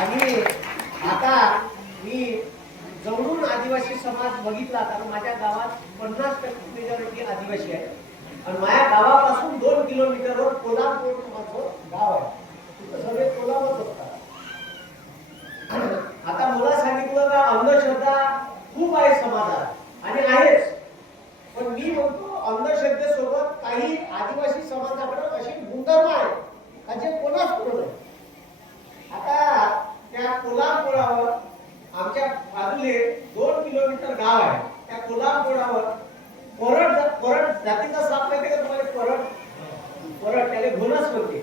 आणि आता मी जवळून आदिवासी समाज बघितला कारण माझ्या गावात पन्नास टक्के मेजॉरिटी आदिवासी आहे. आणि माझ्या गावापासून दोन किलोमीटरवर कोल्हापूर माझं गाव आहे. तिथं सगळे कोल्हापूर असतात. आता मला सांगितलं का अंधश्रद्धा खूप आहे समाजात आणि आहेच. पण मी म्हणतो अंधश्रद्धेसोबत काही आदिवासी समाजाकडे अशी गुणधर्म आहे का जे कोणाच पुढे नाही. आता त्या कोल्हापुरावर आमच्या बाजूले दोन किलोमीटर गाव आहे. त्या कोल्हापुरावर कोरड कोरड जातीचा साप माहिती का तुम्हाला? कोरड. कोरड त्याला घोणस म्हणते.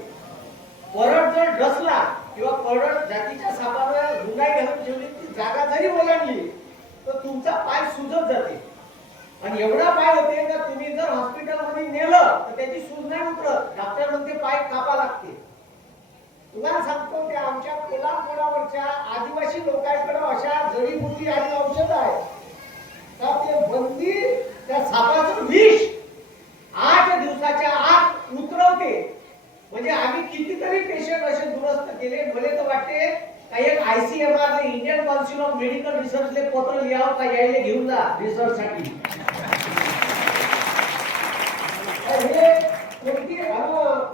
कोरड जर डसला किंवा कोरड जातीच्या सापाला रुंगाई घालून ठेवली ती जागा जरी ओलांडली तर तुमचा पाय सुजत जाते. आणि एवढा पाय होते का तुम्ही जर हॉस्पिटलमध्ये नेलं तर त्याची सूज नाही उतरत डॉक्टर म्हणते पाय कापा लागते. तुला सांगतो की आमच्या कोल्हापुरावरच्या आदिवासी लोकांकडे अशा जडीबुटी आणि औषध आहे तर ते बंदी त्या सापाचं विष आठ दिवसाच्या आत उतरवते. म्हणजे आम्ही कितीतरी पेशंट असे दुरुस्त केले. मला तर वाटते काही एक ICMR Indian council of medical रिसर्चले पत्र लिहावं का यायला घेऊन जा रिसर्च साठी. हे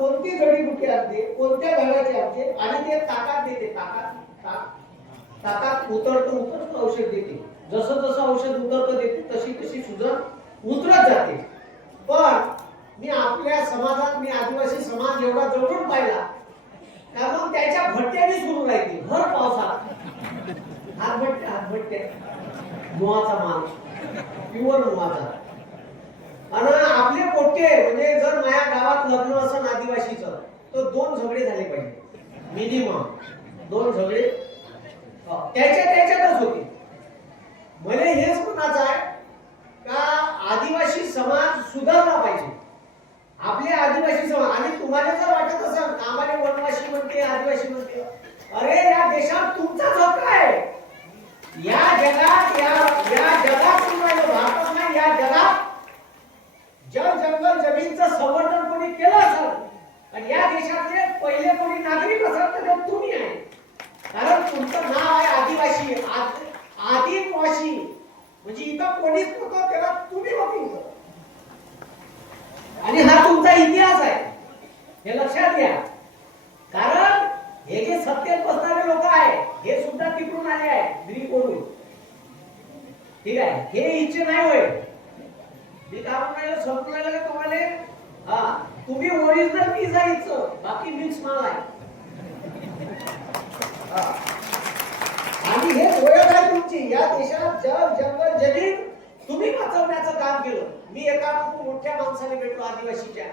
कोणती जडीबुटी आणते कोणत्या घराची आणते आणि ते ताकात देते ताकात ताक ताकात उतरतं उतरतो औषध देते. जसं जसं औषध उतरतं देते तशी तशी सुजन उतरत जाते. पण मी आपल्या समाजात मी आदिवासी समाज एवढा जवळून पाहिला कारण त्याच्या भट्ट्याने सुरू राहते भर पावसात हातभट्ट्या हातभट्ट्या. मुवाचा माल प्युअर मुवाचा आणि आपले पोट्टे म्हणजे जर माझ्या गावात लग्न असेल आदिवासीचं तर दोन झगडे झाले पाहिजे. मिनिमम दोन झगडे. हो. त्याच्या त्याच्यातच होते. मला हेच म्हणायचं आहे का आदिवासी समाज सुधारला पाहिजे. आपले आदिवासी समाज आणि तुम्हाला जर वाटत असेल आम्हाला वनवासी म्हणते आदिवासी म्हणते अरे या देशात तुमचाच हक्क आहे. या जगात या या जगात तुम्हाला भारतात नाही या जगात जल जंगल जमीनचं संवर्धन कोणी केलं असेल आणि या देशातले पहिले कोणी नागरिक असाल तर ते तुम्ही आहे. कारण तुमचं नाव आहे आदिवासी आदिवासी. म्हणजे इथं कोणीच नव्हतं त्याला तुम्ही वकील आणि हा तुमचा इतिहास आहे. हे लक्षात घ्या. कारण हे जे सत्तेत बसणारे लोक आहे हे सुद्धा तिकडून आले आहे ग्रीक ठीक आहे? हे इच्छे नाही होय. मी काय म्हणाले समजून का तुम्हाला? हा तुम्ही ओरिजिनल पीस आहे बाकी मिक्स माल आहे. आणि हे ओळख आहे तुमची? या देशात जग जंगल जमीन तुम्ही वाचवण्याचं काम केलं. मी एका खूप मोठ्या माणसाने भेटलो आदिवासीच्या.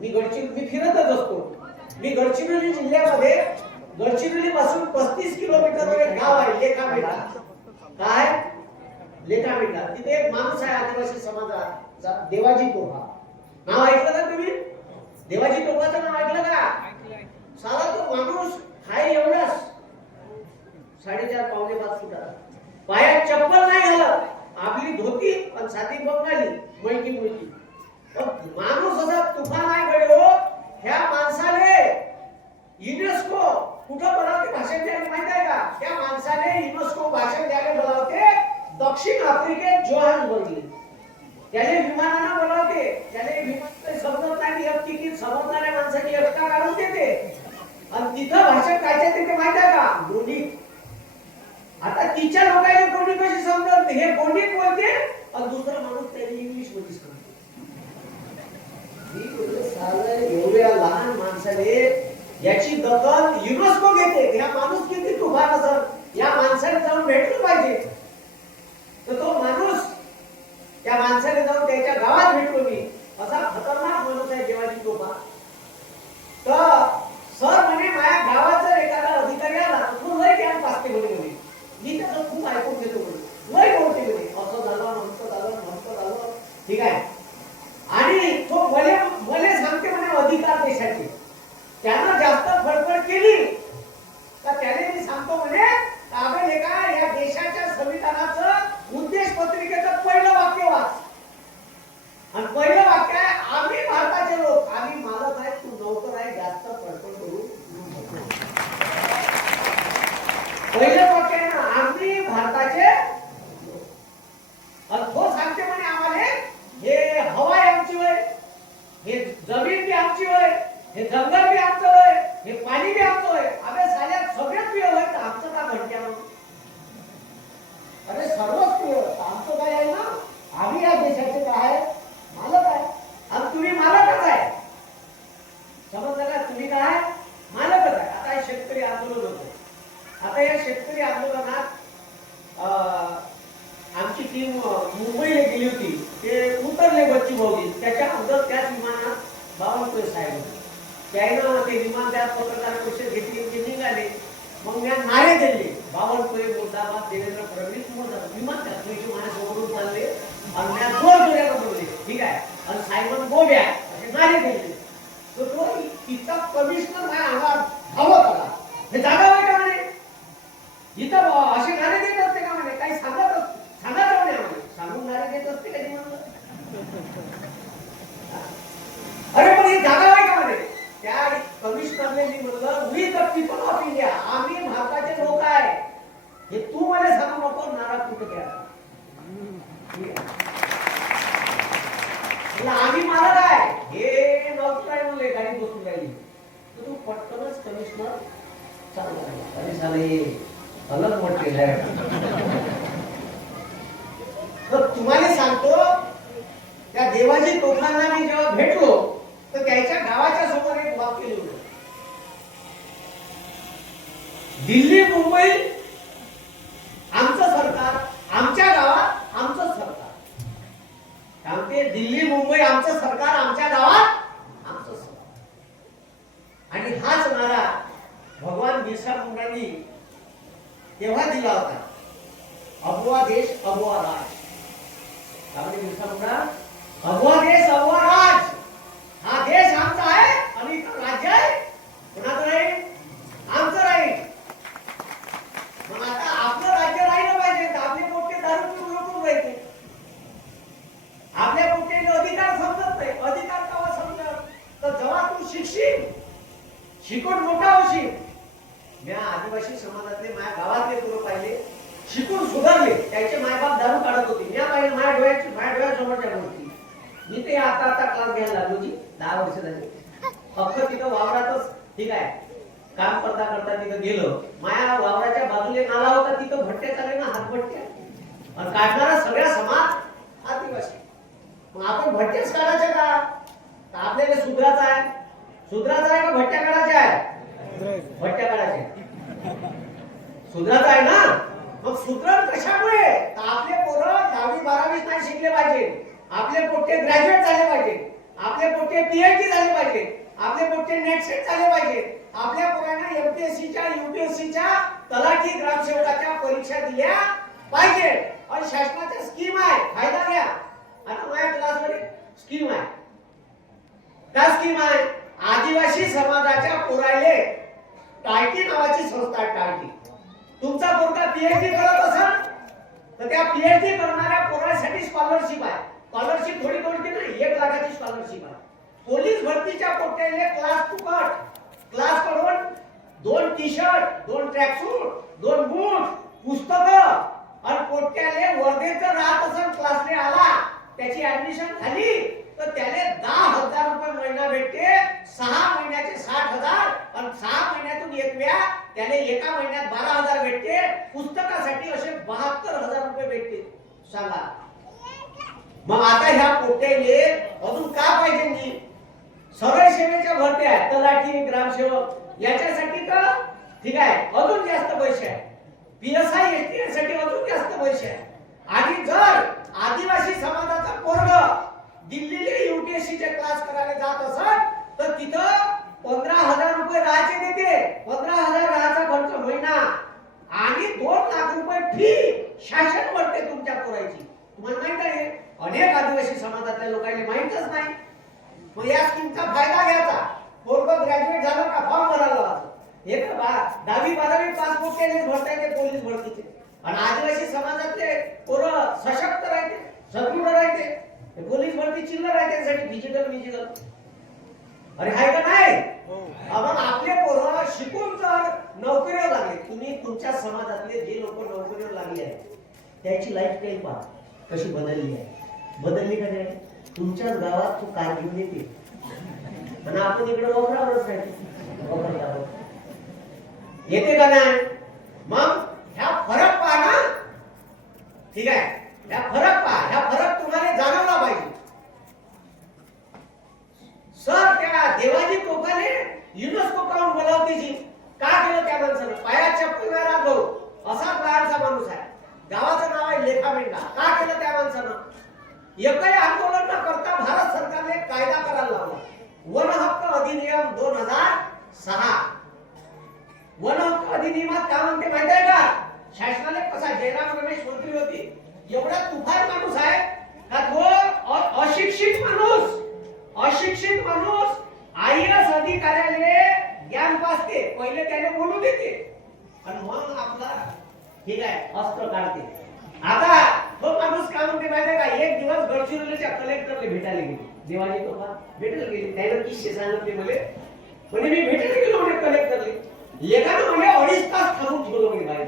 मी गडचिरोली मी फिरतच असतो. मी गडचिरोली जिल्ह्यामध्ये गडचिरोली पासून पस्तीस किलोमीटरवर एक गाव आहे लेखा बेटा काय? लेखा बेटा तिथे एक माणूस आहे आदिवासी समाजात. देवाजी टोपा नाव ऐकलं का तुम्ही? देवाजी टोपाचं नाव ऐकलं का? साला तो माणूस हाय एवढाच. साडेचार पावणे पाच फुटाचा पायात चप्पल नाही घालत आपली धोती पण साधी बंगाली. मुलकी पण माणूस असा तुफान आहे हो ह्या माणसाने युनेस्को कुठं बोलावते भाषण द्यायला माहीत आहे का? त्या माणसाने युनेस्को भाषण द्यायला बोलावते दक्षिण आफ्रिकेत जोहान्सबर्गला त्याने विमानानं बोलावते त्याने विमान समजत नाही एक तिकीट समजणाऱ्या माणसाची एकटा काढून देते. आणि तिथं भाषण काय ते माहिती आहे का? दोन्ही. आता तिच्या लोकांना कोणी कशी समजत हे गोंडीत बोलते आणि दुसरा माणूस त्याने इंग्लिशमध्ये सांगतो एवढ्या लहान माणसाने याची दखल युनेस्को घेते. या माणूस किती तुफान असेल? या माणसाने जाऊन भेटलं पाहिजे. तर तो माणूस त्या माणसाने जाऊन त्याच्या गावात भेटलो मी. असा खतरनाक माणूस आहे देवाची टोपा तर सर म्हणे माझ्या गावात जर एखादा अधिकारी आला तर तो लय ज्ञान पाचते म्हणे म्हणे मी त्याचं खूप ऐकून घेतो म्हणे लय बोलते म्हणे असं झालं म्हणतं झालं म्हणतं झालं ठीक आहे आणि तो मले मले सांगते म्हणे अधिकार देशाचे त्यानं जास्त फडफड केली तर त्याने मी सांगतो म्हणे आपण एका या देशाच्या संविधानाचं उद्देश पत्रिकेचं पहिलं वाक्य वाच आणि पहिलं वाक्य आहे आम्ही भारताचे लोक आम्ही मालक आहे तू नौकर आहे जास्त फडफड करू नको." हे जंगल बी आमचं होय हे पाणी बी आमचं होय अबे साल्या सगळेच बी होय तर आमचं का घडत्या मग अरे सर्वच प्रिय आमचं काय आहे ना आम्ही या देशाचे काय आहे मालक आहे आणि तुम्ही मालकच आहे समजलं का तुम्ही काय मालकच आहे आता हे शेतकरी आंदोलन होतं आता या शेतकरी आंदोलनात अं, आमची टीम मुंबईला गेली होती ते उतरले बच्ची भाऊजी त्याच्या अगोदर त्याच विमानात बावनकुळे साहेब होते त्यानं ते विमान त्या पत्रकार परिषद घेतली ते निघाले मग मी नारे दिले बावनकुळे मुर्दाबाद देवेंद्र फडणवीस मुर्दाबाद विमान त्या तुझी माझ्यासमोरून चालले आणि मी जोर जोरानं बोलले ठीक आहे आणि सायमन गोब्या असे नारे दिले तर तो इतका कमिशनर माझ्या अंगावर धावत आला हे जागा वाईट आहे म्हणे इथं ब- असे नारे देत असते का म्हणे काही सांगत असते सांगायचं म्हणे आम्हाला सांगून नारे देत असते कधी म्हणलं अरे पण ही जागा आहे का म्हणे त्या कमिशनरने मी म्हणलं we the people of India. आम्ही भारताचे लोक आहे. हे तू मला सांगू नको नारा कुठे द्या आम्ही मालक आहे. हे नव्हतं काय म्हणले गाडी बसून राहिली. तर तू पटकनच कमिशनर चालला आहे. अलग म्हटलेलं आहे. तर तुम्हाला सांगतो त्या देवाची तोफांना मी जेव्हा भेटलो तर त्याच्या गावाच्या समोर एक वाक्य लिहिलं. दिल्ली मुंबई आमचं सरकार आमच्या गावात आमचं सरकार. सांगते दिल्ली मुंबई आमचं सरकार आमच्या गावात आमचं सरकार. आणि हाच नारा भगवान बिरसा मुंडांनी तेव्हा दिला होता. अबुआ देश अबुआ राज. त्यामध्ये बिरसा मुंडा अबुआ देश अबुआ राज हा देश आमचा आहे आणि इथं राज्य आहे कोणाचं राहील आमचं राहील मग आता आपलं राज्य राहिलं पाहिजे तर आपले पोटे दारू पिऊन लपून राहायचे आपल्या पोट्याने अधिकार समजत नाही अधिकार केव्हा समजत तर जेव्हा तू शिकशील शिकून मोठा होशील. मी आदिवासी समाजातले माझ्या गावातले पोरं पाहिले शिकून सुधारले. त्याचे मायबाप दारू काढत होते. मी पाहिले माझ्या डोळ्याची माझ्या डोळ्यासमोरच्या गोष्टी. मी ते आता आता क्लास घ्यायला लागलो जी दहा वर्ष झाली. फक्त तिथं वावरातच ठीक आहे काम करता करता तिथं गेलं. माया वावराच्या बाजूला नाला होता. तिथं भट्ट्या चाले ना हातभट्ट्या आणि काढणारा सगळ्या समाज आदिवासी. मग आपण भट्ट्याच काढायच्या का? आपल्याला सुधराचा आहे. सुधराचा आहे का भट्ट्या काढायच्या आहे? भट्ट्या काढायच्या सुधराचा आहे ना? मग सुधरण कशामुळे? आपले पोरं दहावी बारावी नाही शिकले पाहिजे. आपले पोट्टे ग्रॅज्युएट झाले पाहिजे. आपले पोट्टे पीएचडी झाले पाहिजे. आपले पोट्टे नेट सेट झाले पाहिजे. आपल्या पोरांना एमपीएससीच्या युपीएससीच्या तलाठी ग्रामसेवकाच्या परीक्षा दिल्या पाहिजे. आणि शासनाच्या स्कीम आहे. फायदा घ्या. आता माझ्या क्लासमध्ये स्कीम आहे. काय स्कीम आहे. आदिवासी समाजाच्या पोरायले टाळकी नावाची संस्था टाळकी. तुमचा पोरगा पीएचडी करत असेल तर त्या पीएचडी करणाऱ्या पोरासाठी स्कॉलरशिप आहे. स्कॉलरशिप थोडी थोडी नाही एक लाखाची स्कॉलरशिप आहे. पोलीस भरतीच्या पोट्याले क्लास फुकट क्लासकडून दोन टी शर्ट दोन ट्रॅकसूट दोन बूट पुस्तक आणि पोट्याले वर्धेचं राहत असेल क्लासने आला त्याची ऍडमिशन झाली तर त्याने दहा हजार रुपये महिना भेटते सहा महिन्याचे साठ हजार आणि सहा महिन्यातून एक वेळा त्याने एका महिन्यात बारा हजार भेटते पुस्तकासाठी असे बहात्तर हजार रुपये भेटते सांगा मग आता ह्या पोट्याले अजून का पाहिजे मी? सरळ सेवेच्या भरत्या आहेत तलाठी ग्रामसेवक याच्यासाठी तर ठीक आहे अजून जास्त पैसे आहे पीएसआय एसटी साठी अजून जास्त पैसे आहे आणि जर आदिवासी समाजाचा पोरग दिल्लीला युपीएससीचे क्लास करायला जात असत तर तिथं पंधरा हजार रुपये राहायचे देते. पंधरा हजार राहायचा खर्च महिना आणि दोन लाख रुपये फी शासन भरते तुमच्या पोरायची. तुम्हाला माहीत आहे? अनेक आदिवासी समाजातल्या लोकांनी माहितच नाही. मग या स्कीमचा फायदा घ्यायचा. पोरग ग्रॅज्युएट झालं का फॉर्म भरायला हे दहावी बारावी पासबुक केले भरता येते पोलीस भरतीचे आणि आदिवासी समाजातले पोरं सशक्त राहते सदृढ राहते. हे पोलीस भरती चिल्लर आहे त्यासाठी डिजिटल डिजिटल अरे हाय का नाही? हा, मग आपले पोरं शिकून जर नोकरीवर लागले तुम्ही तुमच्या समाजातले जे लोक नोकरीवर लागले आहेत त्याची लाईफस्टाईल पहा कशी बदलली आहे. बदलली का नाही? तुमच्याच गावात तू कार घेऊन येते. आणि आपण इकडे वापरावरच नाही येते का नाही? मग ह्या फरक पहा ना. ठीक आहे? ह्या फरक पहा. ह्या फरक तुम्हाला जाणवला पाहिजे. सर त्या देवाजी कोकाने युनेस्को काऊन जी. का केलं त्या माणसानं? पाया चप्पल गौ. असा प्रकारचा माणूस आहे. गावाचं नाव आहे लेखा मेंढा का केलं त्या माणसानं? एकही आंदोलन न करता भारत सरकारने कायदा करायला लावला. वन हक्क अधिनियम दोन हजार सहा. वन हक्क अधिनियमात काय म्हणते माहीत आहे का? शासनाने कसा जयराम रमेश मंत्री होती एवढा तुफान माणूस आहे का तो अशिक्षित माणूस अशिक्षित माणूस आय एस अधिकाऱ्याने ज्ञान पासते पहिले त्याने बोलू देते. आणि मग आपला ठीक आहे अस्त्र काढते. आता मग माणूस काय म्हणते माहिती आहे का? एक दिवस गडचिरोलीच्या कलेक्टरला भेटायला गेली. देवाजी तो भेटायला गेली. त्यानं किस्से सांगितले मले म्हणजे मी भेटायला गेलो म्हणे कलेक्टरले एकानं म्हणे अडीच तास थांबून ठेवलं म्हणे बाहेर.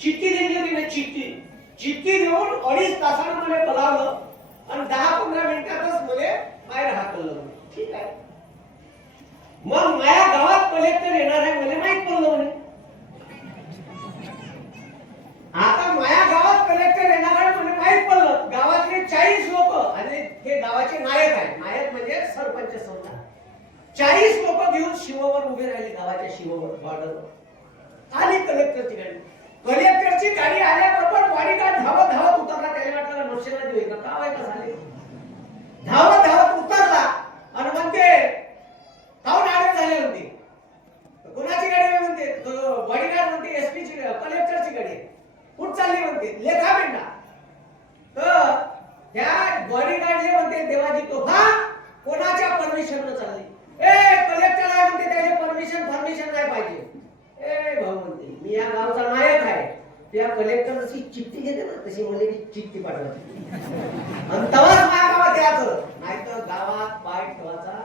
चिठ्ठी दिली होती ना चिठ्ठी. चिठ्ठी देऊन अडीच तासानं मला बोलावलं. आणि दहा पंधरा मिनिटातच मला बाहेर हाकललं म्हणे. ठीक आहे. मग माझ्या गावात कलेक्टर येणार आहे मला माहीत पडलं म्हणे. आता माझ्या गावात कलेक्टर येणार आहे म्हणे माहीत पडलं. गावातले चाळीस लोक आणि हे गावाचे नायक आहे नायक म्हणजे सरपंच संस्था. चाळीस लोक घेऊन शिवावर उभे राहिले गावाच्या शिवावर बॉर्डरवर आली कलेक्टरची गाडी कलेक्टरची गाडी आल्याबरोबर बॉडीगार्ड धावत धावत उतरला. त्याला वाटलं नक्षला देऊ का काय का झाले? धावत धावत उतरला. आणि म्हणते काऊन आडवे झाले म्हणते. कोणाची गाडी आहे म्हणते? बॉडीगार्ड म्हणते एसपीची कलेक्टरची गाडी आहे. कुठ चालली म्हणते? लेखा मेंढा तर त्या बॉडीगार्डले म्हणते देवाजी तोफा कोणाच्या परमिशन चालली? ए कलेक्टर आहे म्हणते त्याचे परमिशन परमिशन नाही पाहिजे. ए भाऊ म्हणते मी या गावचा नायक आहे. त्या जशी चिठ्ठी घेते ना तशी मला ती चिठ्ठी पाठवते. आणि तवाच माझ्या गावात यायचं. नाहीतर गावात पाय ठेवायचा.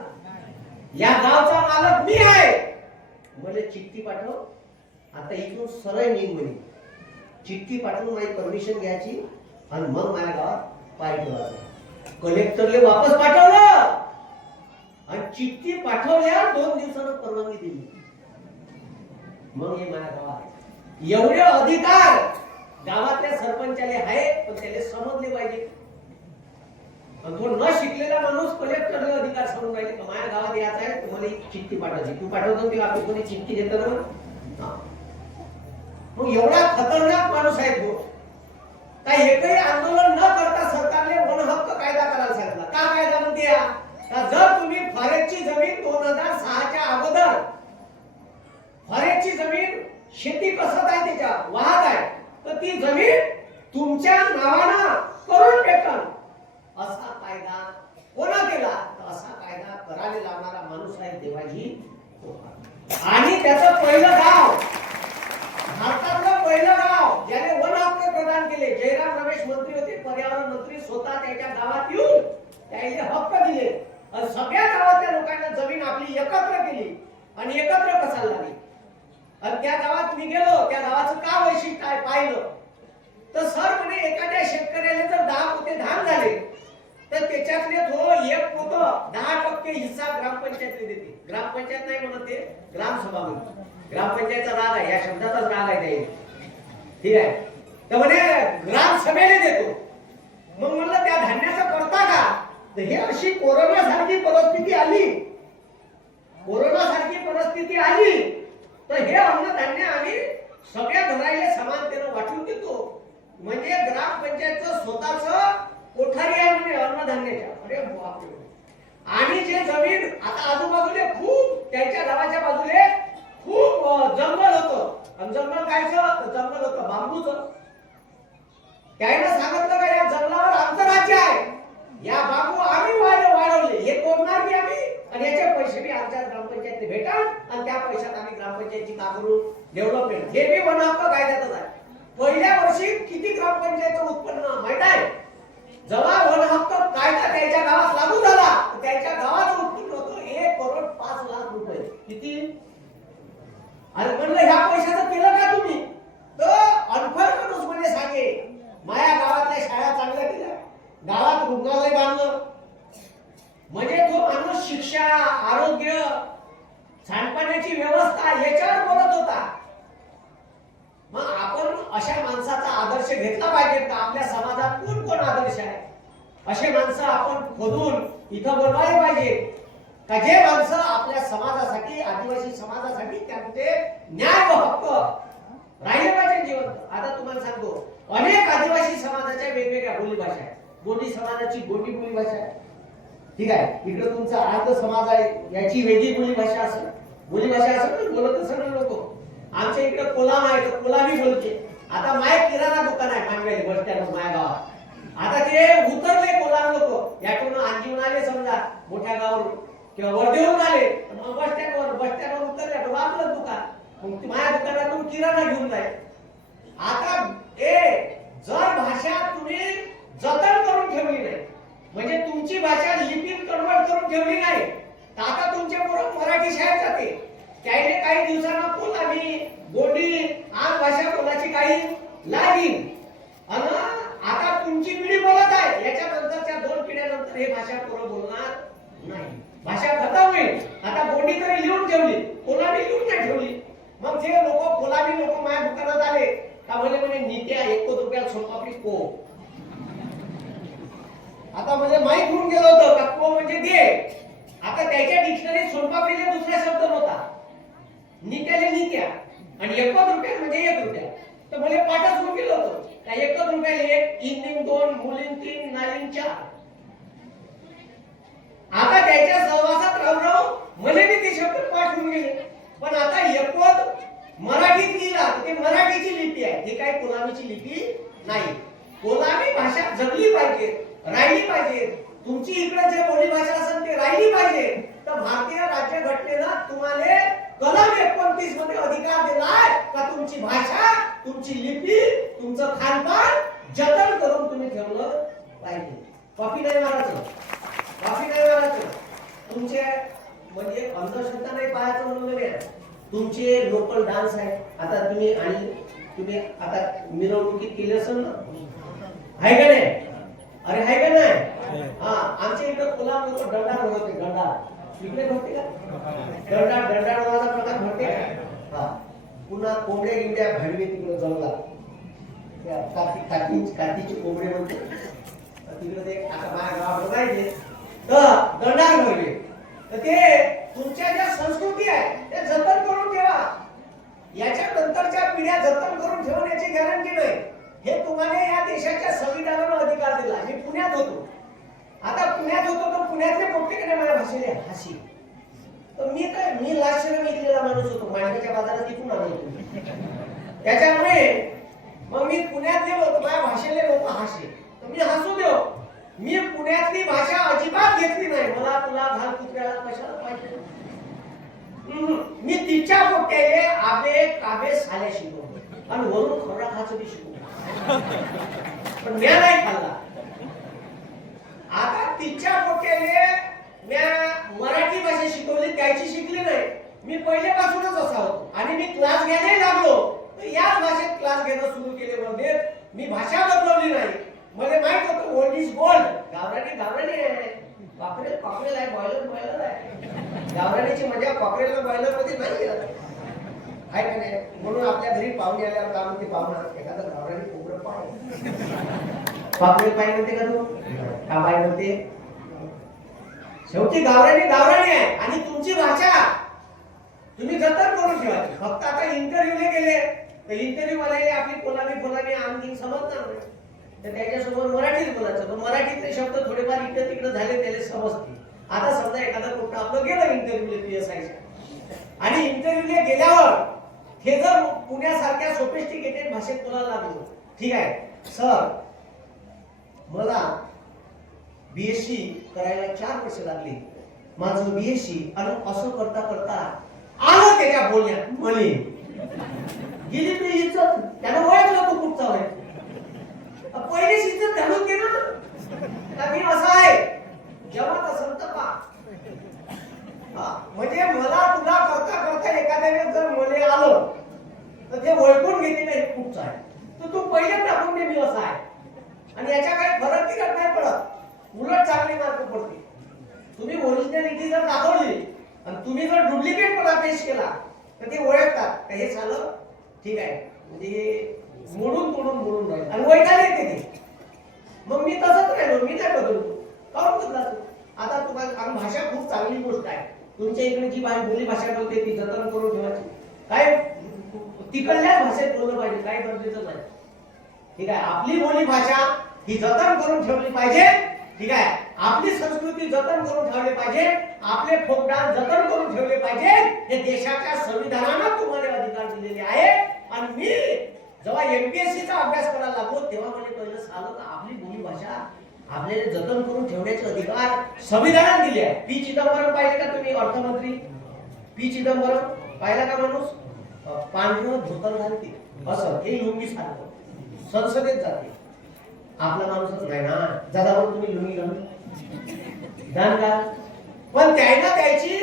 या गावचा मालक मी आहे. मला चिठ्ठी पाठव. आता इथून सरळ निघ म्हणे. चिठ्ठी पाठवून माझी परमिशन घ्यायची आणि मग माझ्या गावात पाय ठेवायचं कलेक्टरले वापस पाठवलं! आणि चिठ्ठी पाठवल्या दोन दिवसानं परवानगी दिली. मग हे माझ्या गावात एवढे अधिकार गावातल्या सरपंचाले आहे पण त्याला समजले पाहिजे. तो न शिकलेला माणूस कलेक्टरला अधिकार समजून राहिले. माझ्या गावात यायचा आहे तुम्हाला चिठ्ठी पाठवायची. तू पाठवतो की आपण कोणी चिठ्ठी देतं ना मग एवढा खतरनाक माणूस आहे तो. काय एकही आंदोलन न करता सरकारने वन हक्क कायदा करायला सांगितला. का कायदा म्हणते का जर तुम्ही फॉरेस्टची जमीन दोन हजार सहाच्या अगोदर फॉरेस्टची जमीन शेती कसत आहे त्याच्या वाहत आहे. तर ती जमीन तुमच्या नावानं करून भेटल. असा कायदा कोणा केला? तर असा कायदा करायला लावणारा माणूस आहे देवाजी आणि त्याचं पहिलं गाव भारतातलं पहिलं गाव ज्याने वन हक्क प्रदान केले जयराम रमेश मंत्री होते पर्यावरण मंत्री स्वतः त्याच्या गावात येऊन त्याने हक्क दिले. आणि सगळ्या गावातल्या लोकांना जमीन आपली एकत्र केली. आणि एकत्र कसायला लागली आणि त्या गावात मी गेलो त्या गावाचं का वैशिष्ट्य आहे पाहिलं? तर सर म्हणे एखाद्या शेतकऱ्याला जर दहा पोते धान झाले तर त्याच्यातले तो एक पोत दहा टक्के हिस्सा ग्रामपंचायतने देते ग्रामपंचायत नाही म्हणत ते ग्रामसभा म्हणते. ग्रामपंचायतचा राग आहे या शब्दाचाच राग आहे ठीक आहे? तर म्हणे ग्रामसभेने देतो. मग म्हणलं त्या धान्याचं करता का? तर हे अशी कोरोना सारखी परिस्थिती आली. कोरोना सारखी परिस्थिती आली. तर हे अन्नधान्य आम्ही सगळ्या घराला समानतेनं वाटून देतो म्हणजे ग्रामपंचायतचं स्वतःच कोठारी आहे म्हणजे अन्नधान्याच्या अरे बापरे. आणि जे जमीन आता आजूबाजूले खूप त्यांच्या गावाच्या बाजूले खूप जंगल होतं. आणि जंगल कायचं? जंगल होतं बांबूचं. त्यानं सांगितलं का या जंगलावर आमचं राज्य आहे. या बाबू आम्ही वाढवले. हे तोडणार की आम्ही? आणि याचे पैसे बी आमच्या ग्रामपंचायतने भेटा आणि त्या पैशात आम्ही ग्रामपंचायतची का करू डेव्हलपमेंट हे बी म्हणा कायद्यातच आहे. पहिल्या वर्षी किती ग्रामपंचायतचं उत्पन्न माहीत आहे? जेव्हा वन हक्क कायदा त्यांच्या गावात लागू झाला. त्यांच्या गावात गावाचं उत्पन्न होतं एक करोड पाच लाख रुपये. किती? आणि म्हणलं ह्या पैशाचं केलं का तुम्ही? तर अनफर माणूस म्हणजे सांगे. माझ्या गावातल्या शाळा चांगल्या केल्या गावात रुग्णालय बांधलं. म्हणजे तो माणूस शिक्षण शिक्षा आरोग्य सांडपाण्याची व्यवस्था याच्यावर बोलत होता. मग आपण अशा माणसाचा आदर्श घेतला पाहिजे का? आपल्या समाजात कोण कोण आदर्श आहे? असे माणसं आपण खोदून इथं बोलवायला पाहिजे. का जे माणसं आपल्या समाजासाठी आदिवासी समाजासाठी त्यांचे न्याय व हक्क राहिले पाहिजे जिवंत आता तुम्हाला सांगतो अनेक आदिवासी समाजाच्या वेगवेगळ्या बोलीभाषा आहेत. गोंडी समाजाची गोंडी बोलीभाषा आहे. ठीक आहे? इकडे तुमचा आर्ध समाज आहे याची वेगळी बोलीभाषा असेल बोलीभाषा असेल म्हणजे बोलत सगळं लोक. आमच्या इकडे कोलाम आहे तर कोलामी बोलते. आता माय किराणा दुकान आहे मानवेली बस स्टँड माया गावात. आता ते उतरले कोलाम लोक. यातून आणखीन आले समजा मोठ्या गावावरून. किंवा वर्धेवरून आले. मग बस स्टँडवर बस स्टँडवर उतरले तर आपलं दुकान. मग माझ्या दुकानातून किराणा घेऊन जाईल आता ए जर भाषा तुम्ही जतन करून ठेवली नाही म्हणजे तुमची भाषा लिपीत कन्वर्ट करून ठेवली नाही तर आता तुमच्या पोरं मराठी शाळेत जाते. त्याने काही दिवसांना कोलामी गोडी आज भाषा कोणाची काही लागीन अन आता तुमची पिढी बोलत आहे याच्यानंतरच्या दोन पिढ्यानंतर हे भाषा पोरं बोलणार नाही भाषा खतम होईल आता गोडी तरी लिहून ठेवली कोलामी लिहून नाही ठेवली मग लोक कोलामी लोक माझ्या दुकानात आले का म्हणजे म्हणे नित्या एक रुपयाला सोनपापडी को आता म्हणजे माहीत होऊन गेलं होतं का को म्हणजे दे आता त्याच्या डिक्शनरीत सोनपापडीला दुसरा शब्द नव्हता नित्याले नित्या आणि एकच रुपया म्हणजे एक रुपया तर मला पाठच होऊन गेलं होतं का एकच रुपयाला एक इंदिन दोन मुलीन तीन नालीन चार आता त्याच्या सहवासात राहून राहून मला बी ते शब्द पाठ होऊन गेले पण आता एकवत मराठीत लिहिला तर ते मराठीची लिपी आहे. ही काय कोलामीची लिपी नाही. कोलामी भाषा जगली पाहिजे राहिली पाहिजे. तुमची इकडे जे बोली भाषा असेल ते राहिली पाहिजे. तर भारतीय राज्य घटनेनं तुम्हाला कलम एकोणतीसमध्ये अधिकार दिलाय का तुमची भाषा तुमची लिपी तुमचं खानपान जतन करून तुम्ही ठेवलं पाहिजे. कॉपी नाही मारायचं. कॉपी नाही मारायचं. तुमचे म्हणजे अंधश्रद्धा नाही पाहायचं म्हणून तुमचे लोकल डान्स आहे आता तुम्ही आणि तुम्ही आता मिरवणुकीत केली असेल ना? आहे का नाही? अरे आहे का नाही? हा आमच्या इकडे कोल्हापूर दंडार होते दंडार इकडे होते का? दंडार दंडार नावाचा प्रकार घडते का? हा. पुन्हा कोंबड्या गिंबड्या भांडवे तिकडे जंगलात. त्या काती काती कातीचे कोंबडे म्हणते तर तिकडे ते आता माझ्या गावात बघायचे तर दंडार भरले तर ते तुमच्या ज्या संस्कृती आहे त्या जतन करून ठेवा याच्या नंतरच्या पिढ्या जतन करून ठेवण्याची गॅरंटी नाही हे तुम्हाला या देशाच्या संविधानानं अधिकार दिला मी पुण्यात होतो आता पुण्यात होतो तर पुण्यातले प्रत्येकाने माझ्या भाषेले हसी तर मी काय मी लाशेला विकलेला माणूस होतो माणसाच्या बाजारात तिथून आलो होतो त्याच्यामुळे मग मी पुण्यात गेलो तर माझ्या भाषेले लोक हसे तर मी हसू देव मी पुण्यातली भाषा अजिबात घेतली नाही मला तुला घाल कुत्र्याला कशाला पाहिजे हम्म. मी तिच्या पोट्याले आबे काबे साले शिकवतो आणि वरून खरा खाच बी शिकवतो पण म्या नाही खाल्ला आता तिच्या पोट्याले म्या मराठी भाषा शिकवली त्याची शिकली नाही मी पहिल्यापासूनच असा होतो आणि मी क्लास घ्यायलाही लागलो तर याच भाषेत क्लास घेणं सुरू केले म्हणजे मी भाषा बदलवली नाही. मला माहीत होतं ओल्ड इज गोल्ड गावराणी गावराणी आहे. पापरे पापरेल आहे बॉयलर बॉयलर आहे. गावराणीची मजा पापरेला बॉयलरमध्ये नाही आहे. का नाही? म्हणून आपल्या घरी पाहुणे आल्यावर काय म्हणते पाहुणा? एखादा गावराणी कोंबडं पाहू कॉकरेल पाहिजे म्हणते का तू? का पाहिजे म्हणते? शेवटी गावराणी गावराणी आहे. आणि तुमची भाषा तुम्ही जतन करून ठेवा. फक्त आता इंटरव्ह्यूला गेले. तर इंटरव्ह्यू वाल्याने आपली कोणाबी कोणाबी आणखी समजणार नाही. तर त्याच्यासमोर मराठीत बोलायचं. पण मराठीतले शब्द थोडेफार इकडे तिकडे झाले त्याला समजते आता समजा एखादा कुठं आपलं गेलं इंटरव्ह्यूला पी एस आणि इंटरव्ह्यूला गेल्यावर हे जर पुण्यासारख्या सोफिस्टिकेटेड भाषेत बोलायला लागलो. ठीक आहे. सर मला बीएससी करायला चार वर्ष लागली. माझं बीएससी आणि असं करता करता आलं त्याच्या बोलण्यात म्हणे. गेली तुझी इज्जत त्यानं ओळखलं तू कुठचा होय पहिलीच इज्जत घालून दे ना. आता मी असा आहे. जेव्हा तसं तर पा म्हणजे मला तुला करता करता एखाद्या वेळेस जर मले आलं तर ते ओळखून घेते नाही कुठचा आहे. तर तू पहिले टाकून दे मी असा आहे. आणि याच्या काही फरक तिरक नाही पडत. उलट चांगले मार्क पडते तुम्ही ओरिजिनॅलिटी जर दाखवली आणि तुम्ही जर डुप्लिकेट डुप्लिकेटपणा पेश केला तर ते ओळखतात हे झालं ठीक आहे. म्हणजे हे मोडून तोडून मोडून राहील. आणि वैताग येते ते. मग मी तसंच राहिलो मी काय बदलतो? काहून बदला तू आता तुम्हाला आणि भाषा खूप चांगली गोष्ट आहे. तुमच्या इकडे जी भाषा बोली भाषा बोलते ती जतन करून ठेवायची. काय तिकडल्याच भाषेत बोललं पाहिजे काय गरजेचं नाही. ठीक आहे आपली बोली भाषा ही जतन करून ठेवली पाहिजे. ठीक आहे. आपली संस्कृती जतन करून ठेवली पाहिजे आपले फोक जतन करून ठेवले पाहिजे हे देशाच्या संविधानानं तुम्हाला अधिकार दिलेले आहे. आणि मी जेव्हा एमपीएससी चा अभ्यास करायला लागलो तेव्हा मला पहिलं झालं आपली बोली भाषा आपल्याला जतन करून ठेवण्याचे अधिकार संविधानात दिले आहे पी. चिदंबरम पाहिले का तुम्ही अर्थमंत्री? पी. चिदंबरम पाहिला का माणूस? पांढरं धोतर घालते असं हे लुंगी सारखं संसदेत जाते आपला माणूसच नाही ना? जगावर तुम्ही लुंगी घालून पण त्याला त्याची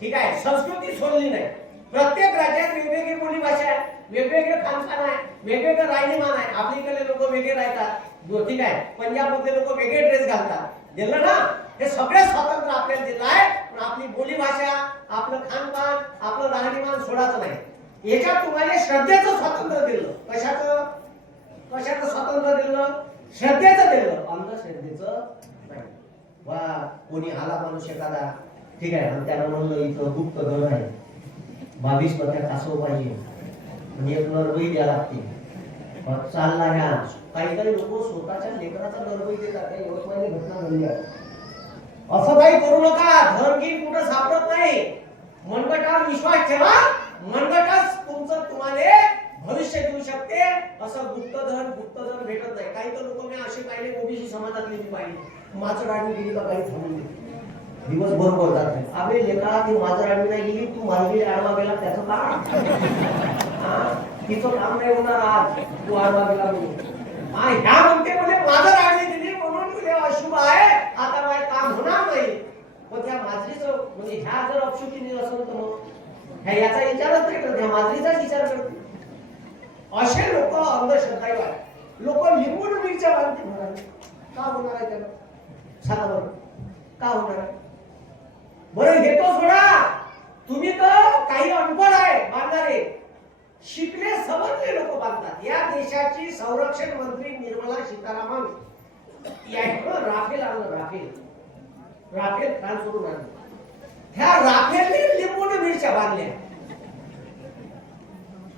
ठीक आहे संस्कृती सोडली नाही. प्रत्येक राज्यात वेगवेगळी बोली भाषा आहे वेगवेगळे खानपान आहे वेगवेगळं राहणीमान आहे. आपल्या इकडे लोक वेगळे राहतात. ठीक आहे पंजाबमधले लोक वेगळे ड्रेस घालतात. दिलं ना? हे सगळे स्वातंत्र्य आपल्याला दिलं आहे पण आपली बोली भाषा आपलं खानपान आपलं राहणीमान सोडायचं नाही. याच्यात तुम्हाला श्रद्धेचं स्वातंत्र्य दिलं. कशाचं? कशाचं स्वातंत्र्य दिलं? श्रद्धेचं दिलं. अंधश्रद्धेचं वा कोणी आला माणूस एखादा? ठीक आहे आणि त्याला म्हणलं इथं गुप्त धन आहे. बावीस पत्या कासव पाहिजे. म्हणजे एक नरबई द्या लागते. मग चालला ह्या. काही काही लोक स्वतःच्या लेकराचा नरबई देतात. यवतमाळी घटना घडली आहे. असं काही करू नका. धन कुठं सापडत नाही. मनगटावर विश्वास ठेवा. मनगटच तुमचं तुम्हाला भविष्य देऊ शकते. असं गुप्तधन गुप्तधन भेटत नाही. काही तर लोक मी असे पाहिले ओबीसी समाजातले मी पाहिले. माझं राणी गेली का काही थांबून बोलतात अबे लेखा ती माझं राणी नाही गेली तू मालवी आडवा गेला त्याचं का तिचं काम नाही होणार आज. तू आडवा गेला म्हणून. ह्या म्हणते म्हणजे माझं राणी गेली म्हणून तुले अशुभ आहे. आता माझे काम होणार नाही. पण त्या माजरीचं म्हणजे ह्या जर अपशुकीने असेल तर मग ह्या याचा विचारच नाही करत ह्या माजरीचाच विचार करते असे लोक अंधश्रद्धा आहेत लोक लिंबून मिरच्या बांधते म्हणाले का होणार आहे त्याला? सांगा बरं का होणार? बरं घेतो सोडा तुम्ही तर काही अनुभव आहे बांधणारे शिकले समजले लोक बांधतात या देशाची संरक्षण मंत्री निर्मला सीतारामन. यांना राफेल आणलं राफेल. राफेल फ्रान्स सोडून आणलं. ह्या राफेलने लिंबून मिरच्या बांधल्या.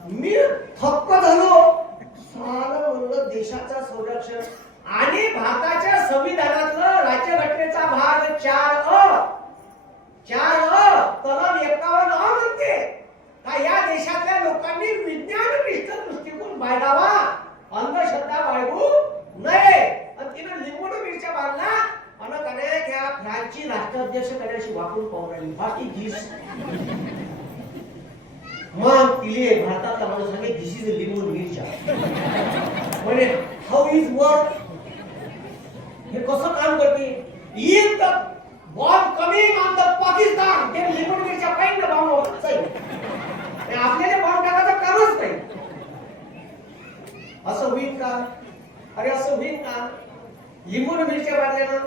मी थक्क झालो. सारं म्हणलं संरक्षण. आणि भारताच्या संविधानातलं राज्यघटनेचा भाग चार अ. चार अ कलम एकावन्न अ म्हणते. का या देशातल्या लोकांनी विज्ञान विज्ञाननिष्ठ दृष्टिकोन बाळगावा. अंधश्रद्धा बाळगू नये. आणि तिनं लिंबून मिरच्या बांधला आणि कने त्या फ्रान्सची राष्ट्राध्यक्ष कण्याशी वापरून पाहून राहिली. बाकी दिस मग तिले भारतातला माणूस सांगे दिस इज लिंबून मिरच्या म्हणजे हाऊ इज वर्क हे कसं काम करते in the bomb coming on the Pakistan ते लिंबून मिरच्या पाहिजे ना बॉम्ब आपल्याला बॉम्ब टाकायचं कामच नाही असं होईल का अरे असं होईल का लिंबून मिरच्या बांधल्या ना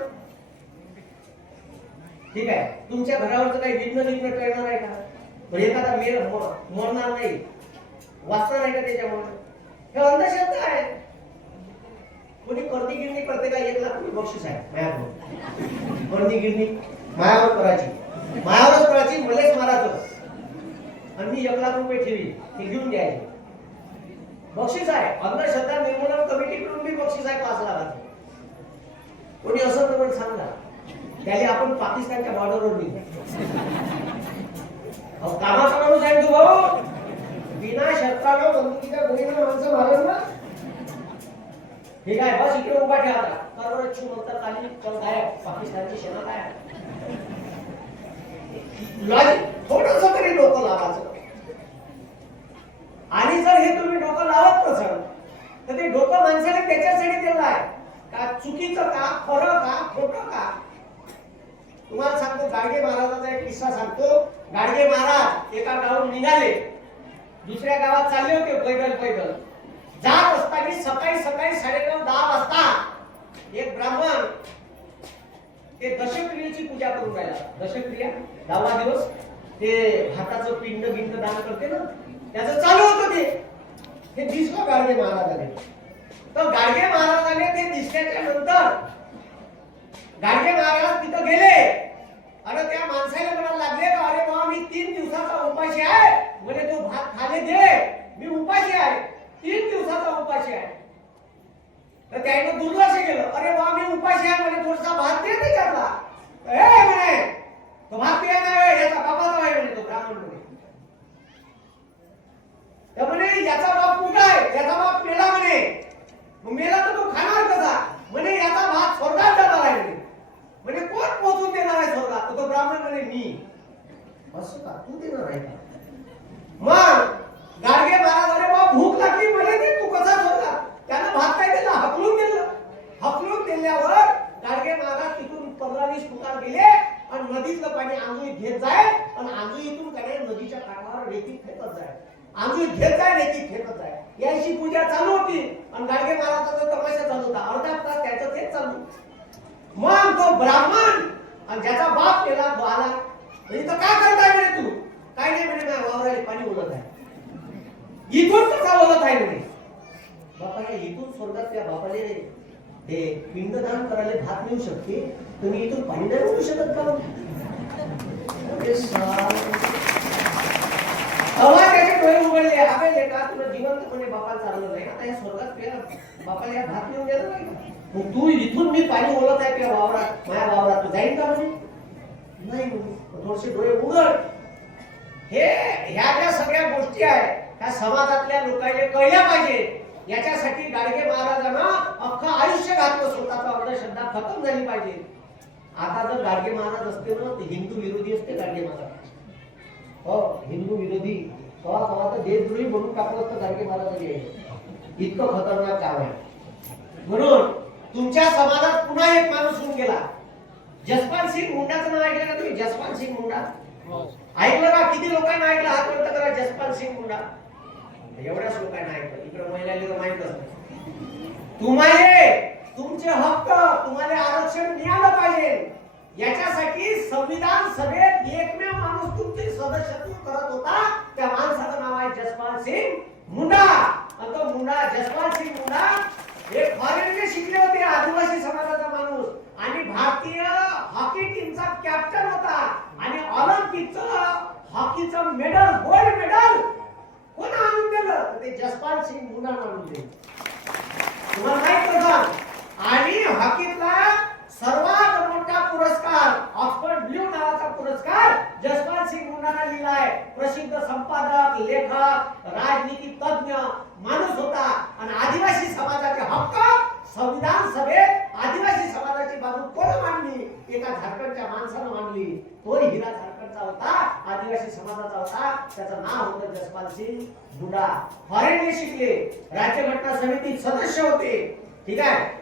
ठीक आहे तुमच्या घरावरचं काही विघ्न विघ्न टळणार आहे का म्हणजे एखादा मेर म- मरणार नाही वाचणार नाही का त्याच्यामुळे हे अंधश्रद्धा आहे कोणी कर्दी गिरणी करते का एक लाख रुपये बक्षीस आहे गिरणी? मायावर करायची मायावरच करायची मलेच मारायचं आणि मी एक लाख रुपये ठेवी ते घेऊन द्यायचे. बक्षीस आहे. अंधश्रद्धा निर्मूलन कमिटीकडून बी बक्षीस आहे पाच लाखाचं. कोणी असं तर पण सांगा. त्याने आपण पाकिस्तानच्या बॉर्डरवर नेऊ. कामाचा माणूस आहे तू भाऊ? बिना शस्त्रानं बंदुकीच्या गोळीनं माणसं मारलं ना? ठीक आहे बस इकडे उभा ठेवा आता. करोडची म्हणतात आली चल काय पाकिस्तानची सेना काय? थोडस तरी डोकं लावायचं. आणि जर हे तुम्ही डोकं लावत नसाल तर ते डोकं माणसाने त्याच्यासाठी दिलं आहे. का चुकीचं का खरं का खोटं का? तुम्हाला सांगतो गाडगे महाराजाचा एक किस्सा सांगतो. गाडगे महाराज एका गावून निघाले. दुसऱ्या गावात चालले होते पैदल पैदल. जात असताना सकाळी सकाळी साडेनऊ दहा वाजता एक ब्राह्मण ते दशक्रियेची पूजा करून राहिला. दशक्रिया दहावा दिवस ते हाताचं पिंड बिंड दान करते ना त्याचं चालू होतं ते. हे दिसलं गाडगे महाराजाने. तर गाडगे महाराजाने ते दिसल्याच्या नंतर गाडगे महाराज तिथं गेले. अरे त्या माणसाला मला लागले का अरे बाबा मी तीन दिवसाचा उपाशी आहे. म्हणे तो भात खाले दे. मी उपाशी आहे. तीन दिवसाचा उपाशी आहे. तर त्याने दुर्लक्ष केलं. अरे बा मी उपाशी आहे म्हणे थोडासा भात दे त्याच्यातला. ए म्हणे तो भात पिया नाही याचा बाबाचा आहे म्हणे तो ब्राह्मण म्हणे. तर म्हणे याचा बाप कुठं आहे? याचा बाप मेला म्हणे. मग मेला तर तो खाणार कसा? म्हणे याचा भात स्वर्गात जाणार आहे म्हणे. म्हणे कोण पोहोचून देणार आहे स्वर्गात? तर तो ब्राह्मण म्हणे मी. असं का? तू देणार आहे मग गाडगे महाराज भूक लागली म्हणे तू कसा स्वर्गात त्यानं भात काय दिला हकलून दिलं हकलून दिल्यावर गाडगे महाराज तिथून पंधरा वीस फुटावर गेले आणि नदीतलं पाणी आंघोळीत घेत जाय आणि आंघोळीतून कडे नदीच्या काठावर रेती फेकत जाय. आंघोळीत घेत जाय रेती फेकत जाय. याची पूजा चालू होती आणि गाडगे महाराजाचा तमाशा चालू होता अर्धा तास त्याचं तेच चालू. मग तो ब्राह्मण आणि ज्याचा बाप केला तो आला. म्हणजे तर काय करताय म्हणे तू? काय नाही म्हणे माझ्या वावराला पाणी उडत आहे इथून कसा ओढत आहे म्हणे बापा हे इथून स्वर्गात त्या बापाले हे पिंडदान करायला भात मिळू शकते? तुम्ही इथून पाणी नाही मिळू शकत का? अरे साल. तेव्हा त्याचे डोळे उघडले. अबे लेका तुला जिवंतपणे बापाला चाललं नाही आता या स्वर्गात बापाला या भात मिळून नाही? मग तू इथून मी पाणी आहे त्या वावरात माझ्या वावरात. तू जाईन का नाही थोडेसे डोळे उघड. हे ह्या ज्या सगळ्या गोष्टी आहेत. त्या समाजातल्या लोकांना कळल्या पाहिजे. याच्यासाठी गाडगे महाराजांना अख्खं आयुष्य घातलं स्वतःचा अंधश्रद्धा खतम झाली पाहिजे. आता जर गाडगे महाराज असते ना ते हिंदू विरोधी असते गाडगे महाराज. हो हिंदू विरोधी. कवा कवा तर देशद्रोही म्हणून टाकलं असतं गाडगे महाराजांनी इतकं खतरनाक काम आहे. म्हणून तुमच्या समाजात पुन्हा एक माणूस होऊन गेला. जसपाल सिंग मुंडाचं नाव ऐकलं का तुम्ही? जसपाल सिंग मुंडा. ऐकलं का? किती लोकांना ऐकलं? हात करा जसपाल सिंग मुंडा. एवढ्याच लोकांना ऐकलं इकडे महिलांनी तर माहीत असतं तुम्हाला तुमचे हक्क तुम्हाला आरक्षण मिळालं पाहिजे. याच्यासाठी संविधान सभेत एकमेव माणूस तुमचे सदस्यत्व करत होता. त्या माणसाचं नाव आहे जसपाल सिंग मुंडा. आणि तो मुंडा जसपाल सिंग मुंडा हे फॉरेनने शिकले होते आदिवासी समाजाचा माणूस. आणि भारतीय हॉकी टीमचा कॅप्टन होता. आणि ऑलिम्पिकचं हॉकीचं मेडल गोल्ड मेडल कोण आणून दिलं? ते जसपाल सिंग मुंडा आणून दिलं. तुम्हाला माहीत प्रधान आणि हॉकीतला सर्वात मोठा पुरस्कार ऑक्सफर्ड ब्ल्यू नावाचा पुरस्कार जसपाल सिंग मुंडाला लिहिलाय प्रसिद्ध संपादक लेखक राजनीती तज्ञ माणूस होता. आणि आदिवासी समाजाचे हक्क संविधान सभेत आदिवासी समाजाची बाजू कोण मांडली? एका झारखंडच्या माणसानं मांडली. तो हिरा झारखंडचा होता आदिवासी समाजाचा होता त्याचं नाव होतं जसपाल सिंग बुडा. फॉरेनने शिकले. राज्यघटना समिती सदस्य होते. ठीक आहे?